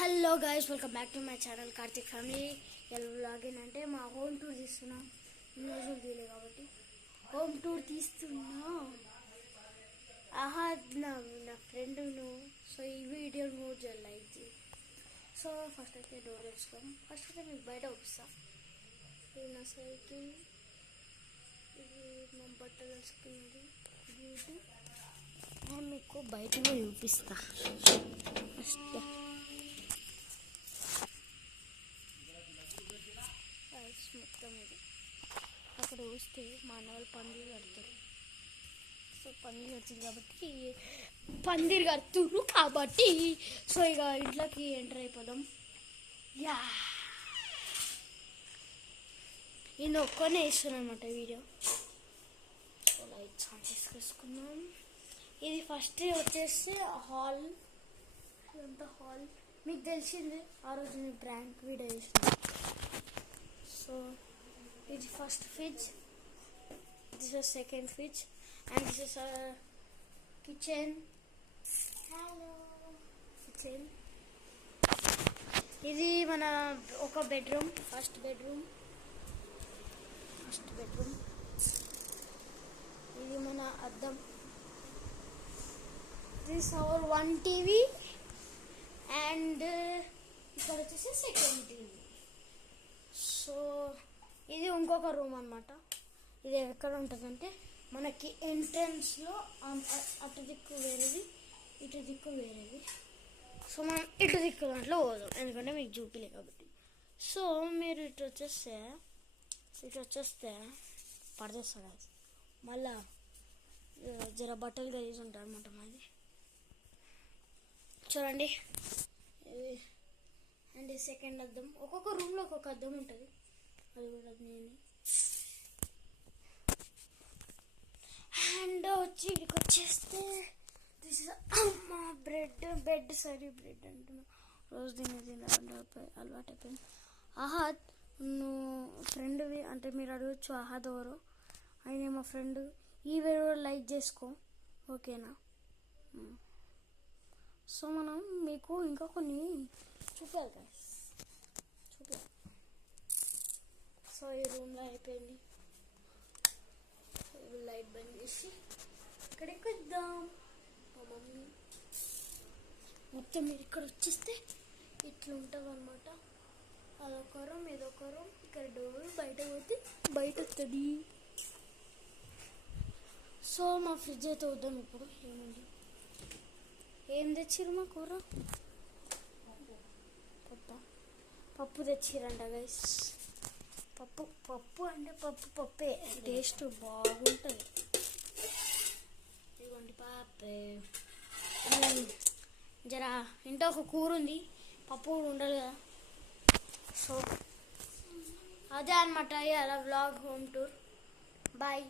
Hello guys, welcome back to my channel Karthik family. ఎలా vlog ఏంటంటే మా హోమ్ టూర్ తీస్తున్నాం. ఇన్ని రోజులు తీయలే కాబట్టి హోమ్ టూర్ తీస్తున్నా. ఆహా, నా ఫ్రెండ్ నువ్వు. సో ఈ వీడియో నువ్వు లైక్ చేయి. సో ఫస్ట్ అయితే డోర్ వేసుకోం. ఫస్ట్ అయితే మీకు బయట చూపిస్తా. ఇది నా సైకిల్, ఇది మా బట్టలు వేసుకున్నది, ఇది నేను మీకు బయట చూపిస్తా. ఫస్ట్ మొత్తం ఇది అక్కడ వస్తే మా అన్న వాళ్ళు పందిరి కడతారు. సో పందిరి కడుతుంది కాబట్టి సో ఇక ఇంట్లోకి ఎంటర్ అయిపోదాం. యా, నేను ఒక్కనే వేస్తున్నాను అనమాట వీడియో. సో లైట్స్ ఆన్ చేసుకుందాం. ఇది ఫస్ట్ వచ్చేసి హాల్. ఇదంతా హాల్. మీకు తెలిసిందే ఆ రోజు నేను ప్రాంక్ వీడియో చేసిన. So this is first fridge, this is second fridge, and this is a kitchen. Hello kitchen. ఇది మన ఒక బెడ్రూమ్, ఫస్ట్ బెడ్రూమ్. ఇది మన అద్దం. this is our one TV, and ఇక్కడ వచ్చేసి సెకండ్ టీవీ. సో ఇది ఇంకొక రూమ్ అన్నమాట. ఇది ఎక్కడ ఉంటుందంటే మనకి ఎంట్రన్స్లో అటు దిక్కు వేరేది, ఇటు దిక్కు వేరేది. సో మనం ఇటు దిక్కు దాంట్లో పోదాం, ఎందుకంటే మీకు చూపిలే కాబట్టి. సో మీరు ఇటు వచ్చేస్తే పడదేస్తాడు. మళ్ళా జర బట్టలు గలీజ్ ఉంటాయి అనమాట మాది. చూడండి, ఇది అండ్ సెకండ్ అద్దం. ఒక్కొక్క రూమ్లో ఒక్కొక్క అద్దం ఉంటుంది. అది కూడా నేను. అండ్ వచ్చి ఇక్కడికి వచ్చేస్తే దిస్ అమ్మ బ్రెడ్ అంటున్నా. రోజు అలవాటు అయిపోయింది. ఆహాద్, నువ్వు ఫ్రెండ్వి అంటే మీరు అడగచ్చు ఆహాద్ ఎవరు. ఆయన మా ఫ్రెండ్. ఈ వీడియో లైక్ చేసుకో, ఓకేనా? సో మనం మీకు ఇంకా కొన్ని చూపాలి కదా. సో ఈ రూమ్లో అయిపోయింది. లైట్ బంద్ చేసి ఇక్కడికి వద్దాం. మా మమ్మీ మొత్తం మీరు ఇక్కడ వచ్చేస్తే ఇట్లా ఉంటుంది అనమాట. అదొక రూమ్, ఇదొక రూమ్. ఇక్కడ డోర్ బయట పోతే బయట వస్తుంది. సో మా ఫ్రిడ్జ్ అయితే వద్దాం ఇప్పుడు. ఏం తెచ్చిర్రు మా కూర? పప్పు తెచ్చిరంట గైస్. పప్పు అంటే పప్పే, టేస్ట్ బాగుంటుంది. ఇదిగోండి పప్పే. జరా ఇంట్లో ఒక కూర ఉంది, పప్పు కూడా ఉండాలి కదా. సో అదే అనమాట ఇలా వ్లాగ్ హోమ్ టూర్. బాయ్.